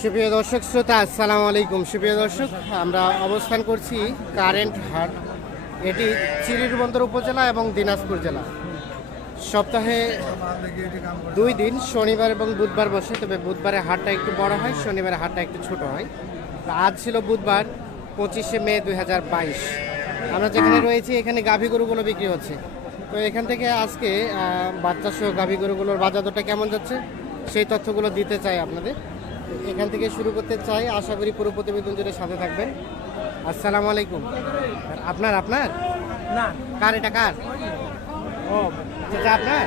সুপ্রিয় দর্শক, শ্রোতা, আসসালামু আলাইকুম। সুপ্রিয় দর্শক, আমরা অবস্থান করছি কারেন্ট হাট। এটি চিরিরবন্দর উপজেলা এবং দিনাজপুর জেলা। সপ্তাহে দুই দিন, শনিবার এবং বুধবার বসে, তবে বুধবারে হাটটা একটু বড় হয়, শনিবারে হাটটা একটু ছোট হয়। আজ ছিল বুধবার, পঁচিশে মে দুই হাজার বাইশ। আমরা যেখানে রয়েছি, এখানে গাভী গরুগুলো বিক্রি হচ্ছে। তো এখান থেকে আজকে বাচ্চা সহ গাভী গরুগুলোর বাজার দরটা কেমন যাচ্ছে, সেই তথ্যগুলো দিতে চাই আপনাদের। এখান থেকে শুরু করতে চাই। আশা করি পুরো প্রতিবেদন জুড়ে সাথে থাকবেন। আসসালামু আলাইকুম। আপনার আপনার? না। কার এটা কার? ও এটা আপনার?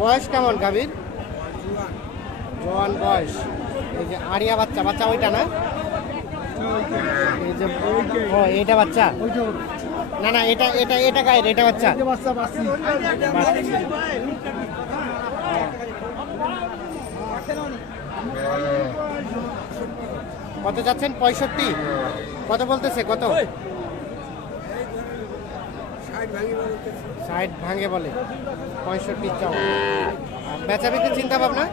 বয়স কেমন গাভীর? জোয়ান বয়স। এই যে আরিয়া বাচ্চা বাচ্চা ওইটা না? এই যে ও এটা বাচ্চা? না না এটা এটা এটা গায়ের এটা বাচ্চা। বাচ্চা। কত যাচ্ছেন? পঁয়ষট্টি। কত বলতেছে? কত? ষাট ভাঙে বলে। পঁয়ষট্টি চাও। আর বেচা বিক্রি চিন্তা ভাবনা?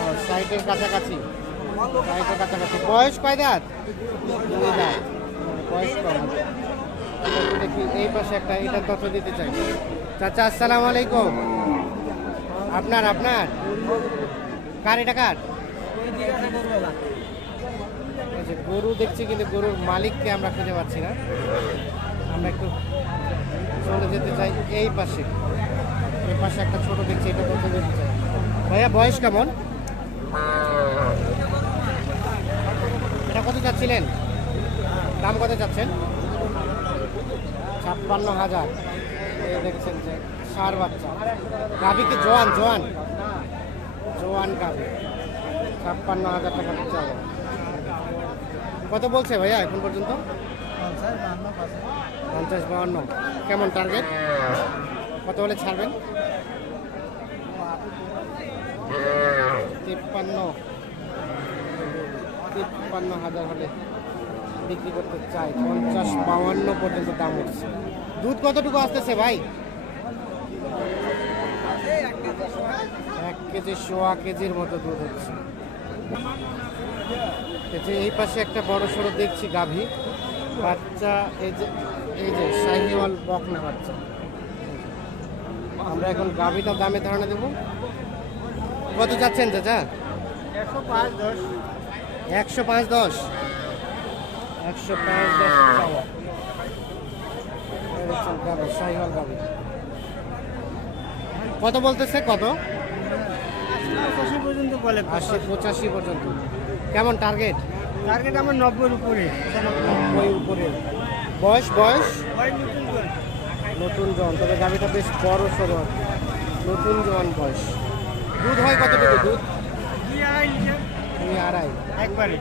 ও, ষাটের কাছাকাছি। ষাটের কাছাকাছি। বয়স কয় দাঁত? দুই দাঁত। বয়স কম দেখি এই পাশে একটা এটা তথ্য দিতে চাই। চাচা, আসসালামু আলাইকুম। আপনার আপনার? কার এটা কার? যে গরু দেখছি কিন্তু গরুর মালিককে আমরা খুঁজে পাচ্ছি না। আমরা একটু চলে যেতে চাই এই পাশে। এই পাশে একটা ছোট দেখছি, এটা বলতে যেতে চাই ভাইয়া, বয়স কেমন? এটা কত চাচ্ছিলেন? দাম কত চাচ্ছেন? ছাপ্পান্ন হাজার। দেখছেন যে সার বাচ্চা। গাভি কি জোয়ান জোয়ান। জোয়ান গাভি। ছাপ্পান্ন হাজার টাকা চাওয়া কত বলছে ভাইয়া এখন পর্যন্ত? পঞ্চাশ বাহান্ন কেমন টার্গেট কত হলে ছাড়বেন? তিপ্পান্ন। তিপ্পান্ন হাজার হলে। বিক্রি করতে চাই পঞ্চাশ বাউান্ন পর্যন্ত দাম উঠছে। দুধ কতটুকু আসতেছে ভাই? এক কেজি সোয়া কেজির মতো দুধ হচ্ছে। এই যে এই পাশে একটা বড় সড়ো দেখছি গাভী। বাচ্চা এই যে এই যে শাহিওয়াল বকনা বাচ্চা। আমরা এখন গাভীটার দামে ধারণা দেবো। কত যাচ্ছেন চাচা? একশো পাঁচ দশ। একশো পাঁচ দশ। একশো পাঁচ দশ কত বলতেছে কত? পঁচাশি পর্যন্ত বলে। আশি পঁচাশি পর্যন্ত। কেমন টার্গেট টার্গেট আমার নব্বইয়ের উপরে নব্বই উপরে। বয়স বয়স? নতুন জন। তবে গাড়িটা বেশ বড় সড়ো নতুন জন বয়স। দুধ হয় কতটুকু দুধ? দুই আড়াই দুই আড়াই। একবারে।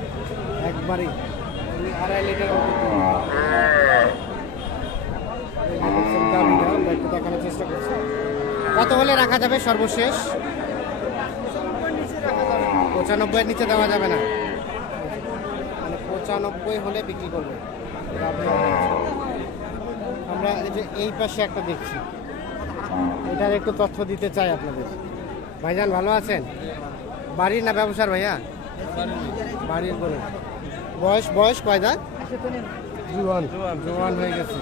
একবারই দুই আড়াই লিটার দেখানোর চেষ্টা করছি কত হলে রাখা যাবে সর্বশেষ? পঁচানব্বইয়ের নিচে দেওয়া যাবে না। মানে পঁচানব্বই হলে বিক্রি করবে। আমরা এই যে এই পাশে একটা দেখছি। এটার একটু তথ্য দিতে চাই আপনাদের। ভাইজান, ভালো আছেন? বাড়ির না ব্যবসার ভাইয়া? বাড়ির করে বয়স বয়স কয় দাঁত? জুয়ান। জোয়ান হয়ে গেছে।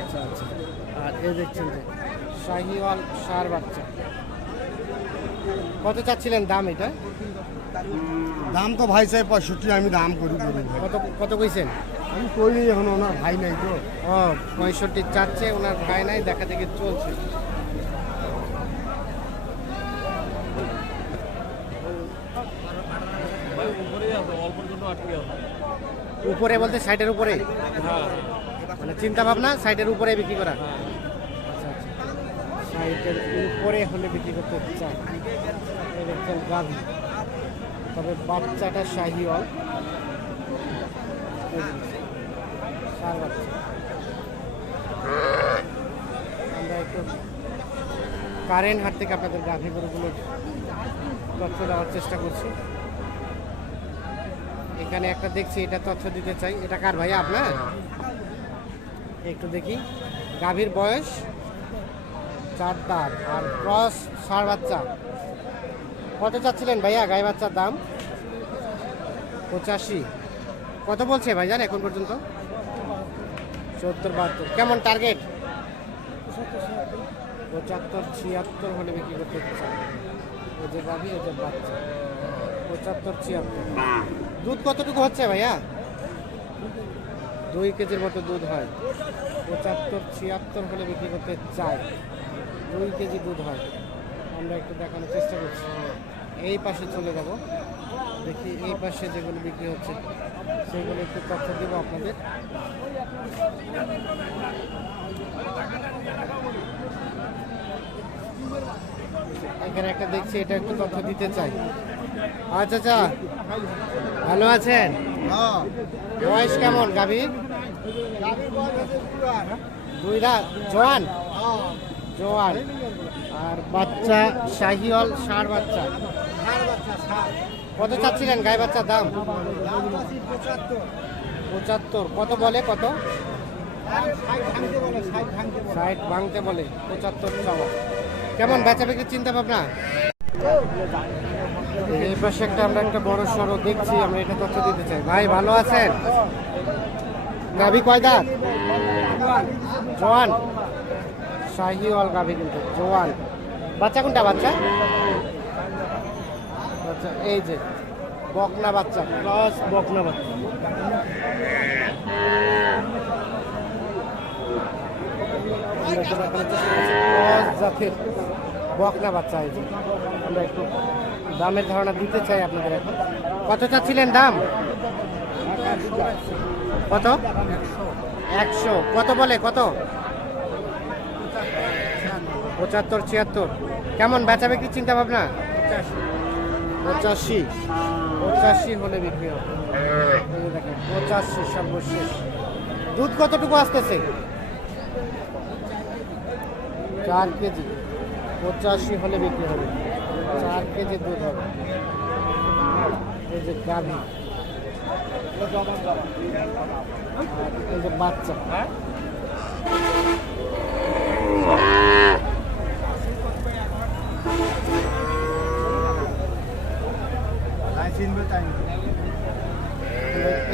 আচ্ছা আচ্ছা। আর এই দেখছেন যে শাহিওয়াল সার বাচ্চা। কত চাচ্ছিলেন দাম এটা? দাম তো ভাই চাই পঁয়ষট্টি আমি দাম করি বলি কত কত কইছেন? আমি করি এখন ওনার ভাই নাই তো। ও পঁয়ষট্টি চাচ্ছে ওনার ভাই নাই দেখা দেখে চলছে। উপরে বলতে সাইডের উপরে? মানে চিন্তা ভাবনা সাইডের উপরে বিক্রি করা? আচ্ছা আচ্ছা। সাইডের উপরে হলে বিক্রি করতে চাই এই দেখছেন গাভী। তবে বাচ্চাটা ষাঁড় বাচ্চা। আমরা একটু কারেন্ট হাট থেকে আপনাদের গাভী তথ্য দেওয়ার চেষ্টা করছি। এখানে একটা দেখছি, এটা তথ্য দিতে চাই। এটা কার ভাইয়া আপনার? একটু দেখি। গাভীর বয়স চার দাঁত আর ক্রস ষাঁড় বাচ্চা। কত চাচ্ছিলেন ভাইয়া গাই বাচ্চার দাম? পঁচাশি। কত বলছে ভাইজান এখন পর্যন্ত? সত্তর, বাহাত্তর। কেমন টার্গেট পঁচাত্তর, ছিয়াত্তর হলে বিক্রি করতে চাই। ওই যে গাভি যে বাচ্চা। পঁচাত্তর, ছিয়াত্তর। দুধ কতটুকু হচ্ছে ভাইয়া? দুই কেজির মতো দুধ হয়। পঁচাত্তর, ছিয়াত্তর হলে বিক্রি করতে চাই। দুই কেজি দুধ হয়। আমরা একটু দেখানোর চেষ্টা করছি। এই পাশে চলে যাব। দেখি এই পাশে যেগুলো বিক্রি হচ্ছে, সেগুলো একটু তথ্য দেবো আপনাদের। এখানে একটা দেখছি, এটা একটু তথ্য দিতে চাই। আচ্ছা আচ্ছা। ভালো আছেন? বয়স কেমন, গাভী? দুই রাত জোয়ান? জোয়ান। আর বাচ্চা শাহিওয়াল ষাঁড় বাচ্চা? কত চাচ্ছিলেন গায়ে বাচ্চার দাম? পঁচাত্তর। কত বলে, কত? ষাট ভাঙতে বলে, পঁচাত্তর চাওয়া কেমন বেচা বিক্রির চিন্তা ভাবনা এই পাশে একটা আমরা একটা বড় সড়ো দেখছি, আমরা এটা তথ্য দিতে চাই। ভাই, ভালো আছেন? গাভি কয় দাঁত? জোয়ান। শাহিওয়াল গাভি কিন্তু, জোয়ান। বাচ্চা কোনটা, বাচ্চা? আচ্ছা এই যে, বকনা বাচ্চা প্লাস বকনা বাচ্চা। ক্রস জাতের বকনা বাচ্চা, এই যে। আমরা একটু দামের ধারণা দিতে চাই আপনাদের এখন। কত চাচ্ছিলেন দাম? কত? একশো। কত বলে? কত? পঁচাত্তর, ছিয়াত্তর। কেমন? বেচাবে কি চিন্তা ভাবনা? পঁচাশি। পঁচাশি হলে বিক্রি হবে। পঁচাশি সর্বশেষ। দুধ কতটুকু আসতেছে? চার কেজি। পঁচাশি হলে বিক্রি হবে। চার কেজি দুধ হবে। এই যে গাভী। এই যে বাচ্চা।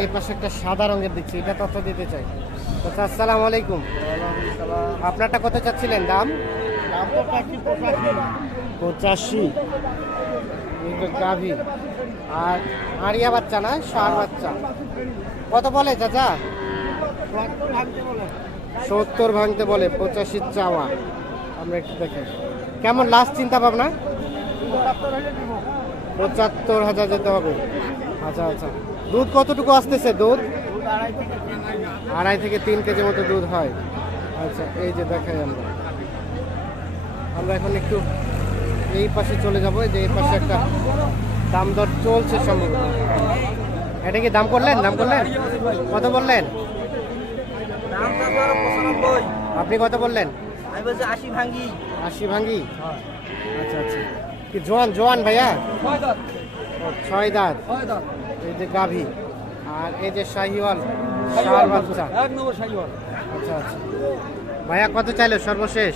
এই পাশে একটা সাদা রঙের দেখছি এটা তথ্য দিতে চাই। আচ্ছা আসসালামু আলাইকুম। আপনারটা কত চাচ্ছিলেন দাম? পঁচাশি গাভী। আর আড়িয়া বাচ্চা না ষাঁড় বাচ্চা। কত বলে চাচা? সত্তর ভাঙতে বলে পঁচাশি চাওয়া। আমরা একটু দেখি কেমন লাস্ট চিন্তা ভাবনা? পঁচাত্তর হাজার যেতে হবে। আচ্ছা আচ্ছা। দুধ কতটুকু আসতেছে দুধ? আড়াই থেকে তিন কেজি মতো দুধ হয়। আচ্ছা এই যে দেখাই আমরা। আমরা এখন একটু এই পাশে চলে যাব যে এই পাশে একটা দাম দর চলছে সম্ভবত। এটা কি দাম করলেন? দাম করলেন? কত বললেন? আপনি কত বললেন? আশি ভাঙ্গি। আশি ভাঙ্গি আচ্ছা আচ্ছা। কি জোয়ান? জোয়ান ভাইয়া? ছয় দাঁত। এই যে গাভী। আর এই যে শাহিওয়াল ষাঁড় বাচ্চা সাইওয়াল আচ্ছা আচ্ছা। ভাইয়া, কত চাইলো সর্বশেষ?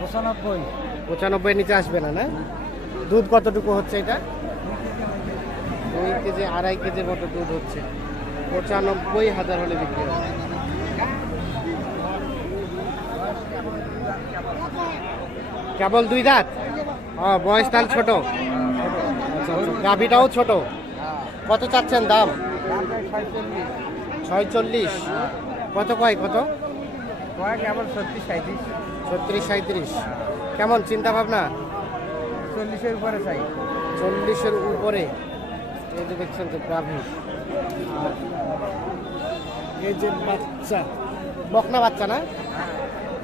পঁচানব্বই। পঁচানব্বই নিচে আসবে না না? দুধ কতটুকু হচ্ছে এটা? দুই কেজি আড়াই কেজির মতো দুধ হচ্ছে। পঁচানব্বই হাজার হলে বিক্রি হবে। কেবল দুই দাঁত? ও বয়স তাহলে ছোট। গাভিটাও ছোট। কত চাচ্ছেন দাম? ছয়চল্লিশ। কত কয় কত? সত্যি সাঁত্রিশ ছত্রিশ সাঁত্রিশ কেমন চিন্তা ভাবনা চল্লিশের উপরে চাই। চল্লিশের উপরে। এই যে দেখছেন যে গাভী আর এই যে বাচ্চা। বকনা বাচ্চা না?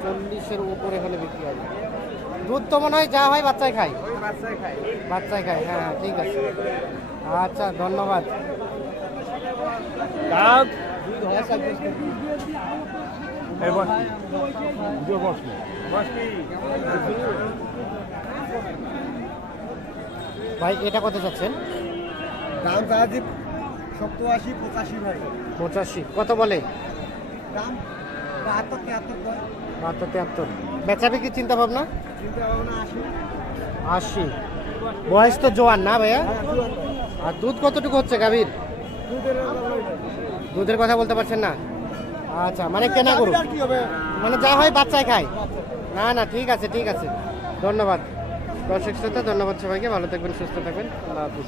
চল্লিশের উপরে হলে বিক্রি হবে। দুধ তো মনে হয় যা হয় বাচ্চাই খায়। ওই বাচ্চাই খায়। বাচ্চাই খায় হ্যাঁ হ্যাঁ ঠিক আছে। আচ্ছা ধন্যবাদ। ভাই এটা কত চাচ্ছেন? দাম চাচ্ছি সত্তর আশি পঁচাশি ভাই। পঁচাশি। কত বলে? দাম বাহাত্তর তিয়াত্তর বাহাত্তর তিয়াত্তর বেচা বিক্রি চিন্তা ভাবনা চিন্তা ভাবনা আসি আশি। বয়স তো জোয়ান না ভাইয়া? আর দুধ কতটুকু হচ্ছে গাভীর? দুধের কথা বলতে পারছেন না? আচ্ছা মানে কেনা গরু। মানে যা হয় বাচ্চাই খায়। না না, ঠিক আছে ঠিক আছে। ধন্যবাদ। দর্শক শ্রোতা, ধন্যবাদ সবাইকে। ভালো থাকবেন, সুস্থ থাকবেন। আল্লাহ হাফিজ।